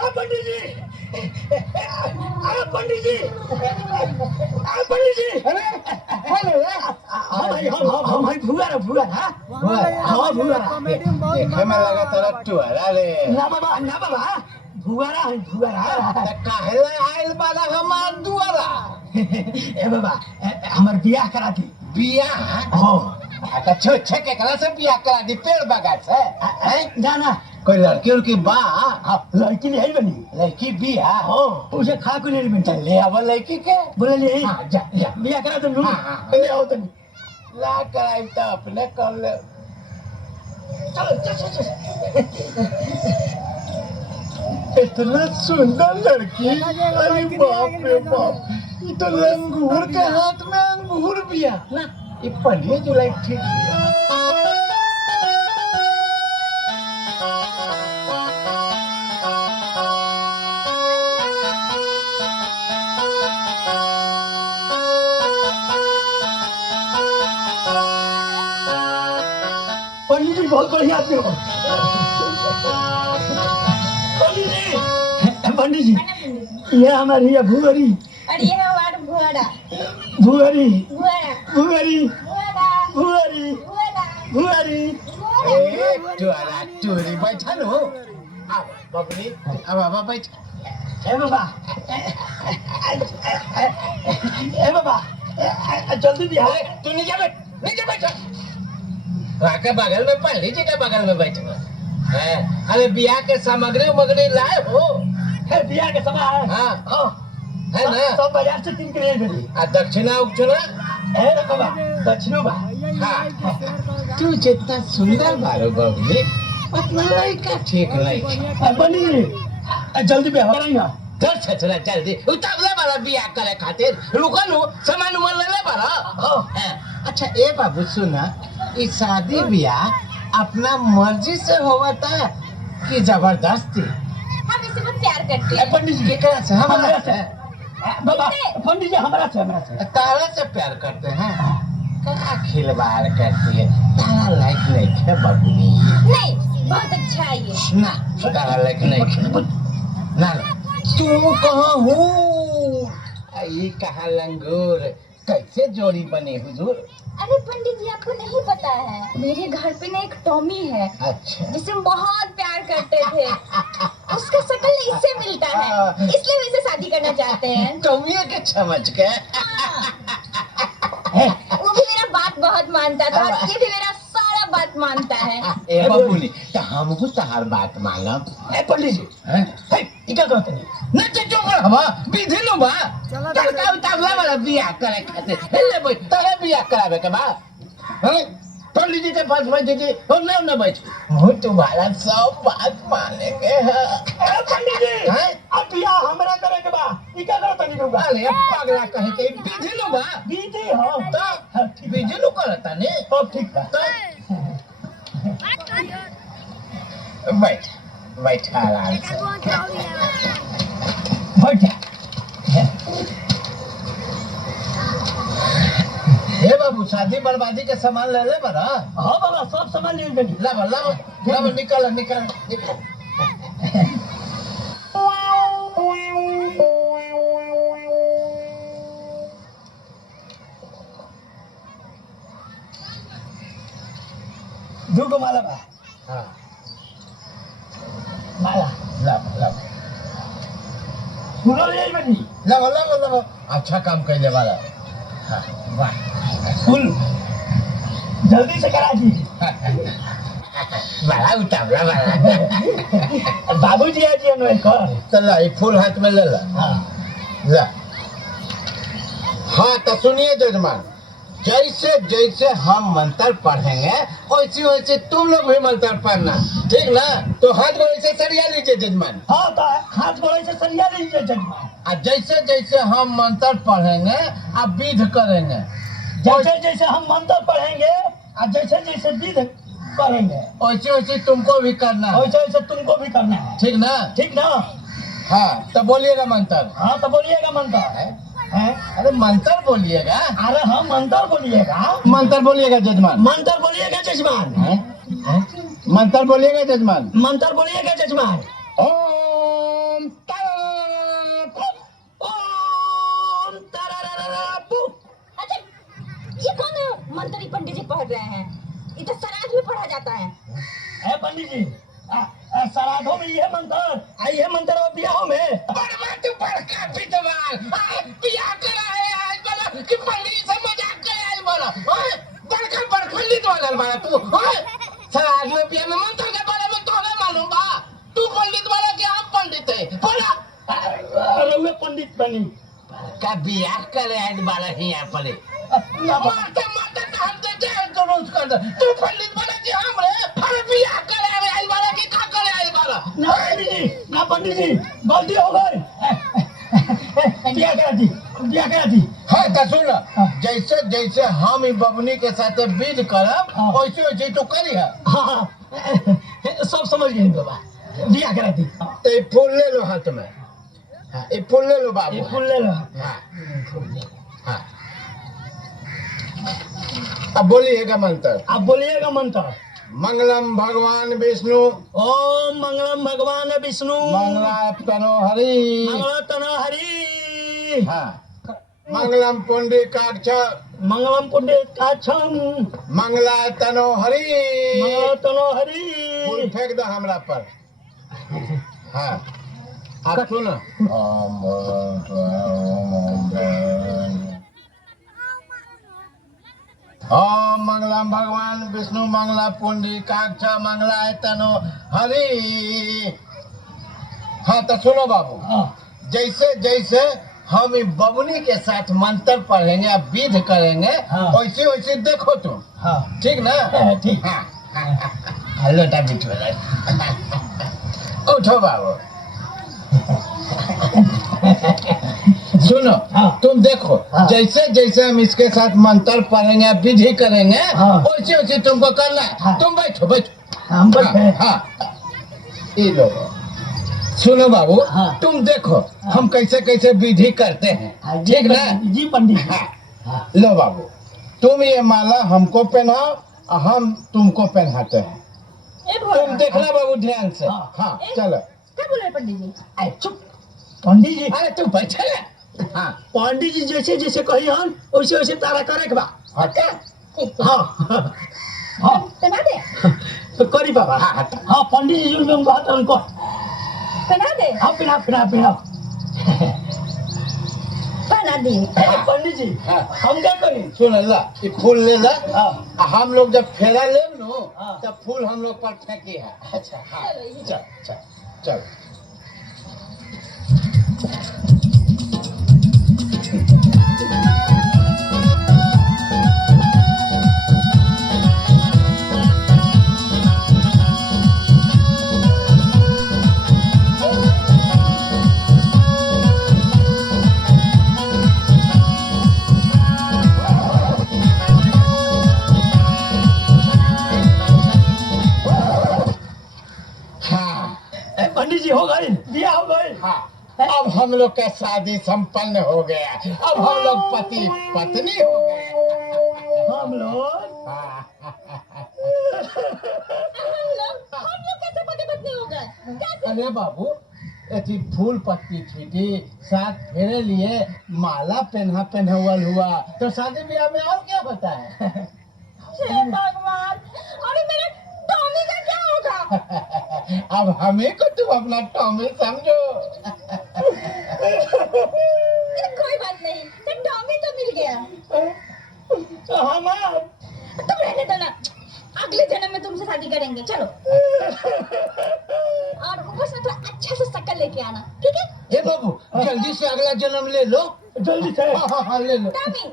पंडित जी, पंडित जी, पंडित जी। अरे हेलो हाँ भाई, हम भाई भुआ भुआ हाँ भुआ। देखे में लगा तेरा टुअरा रे। ना बाबा भुआरा है भुआरा। त काहेला आइल बाला हमार दुआरा। ए बाबा हमार बियाह करा दी। बियाह? हो आता छोटे के कला से बियाह करा दी पेड़ बगा से हैं? जाना कोई लड़की उड़की बा? हाँ लड़की नहीं है बनी। लड़की बियाह हो उसे खा को नहीं बनता। ले आवा लड़की के बोले ले हाँ, जा बियाह करा तुम हाँ। ले आओ तुम। ला कराई तो अपने कर ले। चलो इतना सुंदर लड़की, अरे बाप रे बाप, ये तो लंगूर के हाथ में अंगूर बिया ना। ये पढ़िए जुलाई ठीक पंडित जी बहुत बढ़िया आदमी हो। पंडित जी ये हमारी ये भुअरी। और ये है हमारा भुआरा। भुअरी भुआरा भुअरी भुआरा भुअरी भुआरा भुअरी। ए टुअरा टुरी बैठा लो। अब बबली अब बाबा बैठ। ए बाबा ए बाबा जल्दी बिहार। तू नीचे बैठ, नीचे बैठ। आके बगल में पंडित जी के बगल में बैठ। अरे बियाह के सामग्री उमग्री लाए हो? बिहार के समय है। हाँ हाँ है ना? सब बाजार से 3 किलो भेजी आ दक्षिणा उक्षिणा है ना बाबा। दक्षिणों बा। हाँ तू जितना सुंदर बारो बबली उतना लड़का ठीक नहीं। पंडित जी जल्दी बिहार करेंगे। चल छछरा जल्दी उतावले वाला बियाह करे खातिर रुकलू सामान उमन ले ले बारा। अच्छा ए बाबू सुना, ई शादी बियाह अपना मर्जी से होता कि जबरदस्ती? हम इसे बहुत प्यार करते हैं। पंडित जी केकरा से? हमारा से। बाबा पंडित जी हमारा से तारा से प्यार करते हैं? क्या खिलवाड़ करती है? तारा लाइक नहीं है बबली। नहीं बहुत अच्छा है ये। ना तारा लाइक नहीं है ना। तू कहाँ हो? ये कहाँ लंगूर कैसे जोड़ी बनी हुजूर? अरे पंडित जी आपको नहीं पता है, मेरे घर पे ना एक टॉमी है अच्छा जिसे हम बहुत प्यार करते थे। उसका शकल इससे मिलता है, इसलिए हम इसे शादी करना चाहते हैं। टॉमी के समझ के वो भी मेरा बात बहुत मानता था और ये भी मेरा सारा बात मानता है। ए बबुली तो हमको तहार बात मानब। ए पंडित जी हैं? क्या करते नहीं न चुप रह विधि नु बा। चलका उतावला वाला बियाह करे खातिर ले बैठ तोरे बियाह करावे के बा। हैं? पंडित जी के पास बैठ जी और ना बैठ। हो तुम्हारा सब बात माने के है। पंडित जी हैं? अब बियाह हमरा करे के बा। ई क्या करते नहीं बाबा। अरे पगला कहे के विधि नु बा। बीती हो तो विधि नु करता ने सब ठीक बा। तो बैठ बैठ आराम से बैठ जा। हे बाबू शादी बर्बादी के सामान ले ले बड़ा। हाँ बाबा सब सामान ले गई। ला निकल निकल निकल। दूगो माला बा। हाँ माला ला फूलो ले आई बनी। ला अच्छा काम कैले वाला। हाँ वाह फूल जल्दी से करा दी। बड़ा उतावला वाला। बाबूजी आज ये नोए कर। चल ला एक फूल हाथ में ले ला। हाँ ला। हाँ तो सुनिए जजमान, जैसे जैसे हम मंत्र पढ़ेंगे वैसे वैसे तुम लोग भी मंत्र पढ़ना, ठीक ना? तो हाथ गोड़े से सरिया लीजिए जजमान। हाँ तो हाथ गोड़े से सरिया लीजिए जजमान। और जैसे जैसे हम मंत्र पढ़ेंगे आप विध करेंगे। जैसे जैसे हम मंत्र पढ़ेंगे और जैसे जैसे विध करेंगे वैसे वैसे तुमको भी करना है, वैसे वैसे तुमको भी करना है। ठीक ना? ठीक ना? हाँ तो बोलिएगा मंत्र। हाँ तो बोलिएगा मंत्र है। अरे मंत्र बोलिएगा। अरे हाँ मंत्र बोलिएगा। मंत्र बोलिएगा जजमान। मंत्र बोलिएगा जजमान। मंत्र बोलिएगा जजमान। मंत्र बोलिएगा जजमान। ओम ये मंत्र और बियाह में बड़वा तू बड़का पिटवाल बियाह कराए आज बोला कि पंडित से मजाक करे आज बोला बड़का पंडित वाला बड़ा तू साला आदमी बियाह में मंत्र के बारे में तो हमें मालूम बा तू पंडित वाला कि हम पंडित है बोला रउए पंडित बनी का बियाह करे आज वाला ही यहाँ पर माता माता काम दे तो रोज कर दे तू पंडित वाला कि हम रे अरे बियाह करे आज वाला कि का करे आज वाला ना पंडित जी गलती हो गई बियाह करा दी हाँ तो सुन जैसे जैसे हम ई बबनी के साथ बीज करब वैसे वैसे तू करी है हाँ सब समझ गए बाबा बियाह करा दी तो ये फूल ले लो हाथ में हाँ ये फूल ले लो बाबू ये फूल ले लो हाँ हाँ अब बोलिएगा मंत्र आप बोलिएगा मंत्र मंगलम भगवान विष्णु ओम मंगलम भगवान विष्णु मंगला तनो हरि मंगल तनो हरि हाँ मंगलम पुंडरीकाक्ष मंगलम पुण्य काक्षम मंगला तनो हरि मंगल तनो हरि फूल फेंक दो हमरा पर हाँ आप सुनो ओम मंगलम भगवान विष्णु मंगला पुंडरीकाक्ष मंगला तनो हरि हाँ तो सुनो बाबू हाँ जैसे जैसे हम ई बबुनी के साथ मंत्र पढ़ेंगे विध करेंगे हाँ। वैसे वैसे देखो तुम हाँ ठीक ना ठीक हाँ लोटा बिठो उठो बाबू सुनो हाँ। तुम देखो हाँ। जैसे जैसे हम इसके साथ मंत्र पढ़ेंगे विधि करेंगे हाँ। वैसे वैसे तुमको करना है हाँ। तुम बैठो बैठो हम बैठे हाँ ये लो सुनो बाबू हाँ। तुम देखो हम कैसे कैसे विधि करते हैं ठीक ना जी पंडित जी हाँ लो बाबू तुम ये माला हमको पहनाओ और हम तुमको पहनाते हैं ए तुम भगवान देखना बाबू ध्यान से हाँ। हाँ चलो क्या बोल रहे पंडित जी अरे चुप पंडित जी अरे तू बैठे ना हाँ पंडित जी जैसे जैसे कही हन वैसे वैसे तारा करे के बा हटा ठीक है हाँ हाँ पहना दे तो करी बाबा हाँ, हटा। हाँ पंडित जी जो बात है उनको पहना दे हाँ पिना पिना पिना पहना दी पंडित जी हाँ। हम क्या करी सुन ला ये फूल ले ला हाँ हम लोग जब फेरा ले लो हाँ। तब फूल हम लोग पर फेंकी है अच्छा हाँ चलो, ये चल चल चल पंडित जी हो गई बिया हो गई हाँ अब हम लोग का शादी संपन्न हो गया अब हम लोग पति पत्नी हो गए हम लोग हाँ। हम लोग कैसे पति पत्नी हो गए कैसे अरे बाबू ऐसी फूल पत्ती छीटी साथ फेरे लिए माला पहनावल हुआ तो शादी ब्याह में और क्या होता है हे भगवान अरे मेरे टॉमी का क्या होगा अब हमें को तुम अपना टॉमी समझो कोई बात नहीं तो टॉमी तो मिल गया हमार तुम रहने दो ना अगले जन्म में तुमसे शादी करेंगे चलो और बस ना तो अच्छा से शक्ल लेके आना ठीक है हे बाबू जल्दी से अगला जन्म ले लो जल्दी से हाँ हाँ हाँ ले लो टॉमी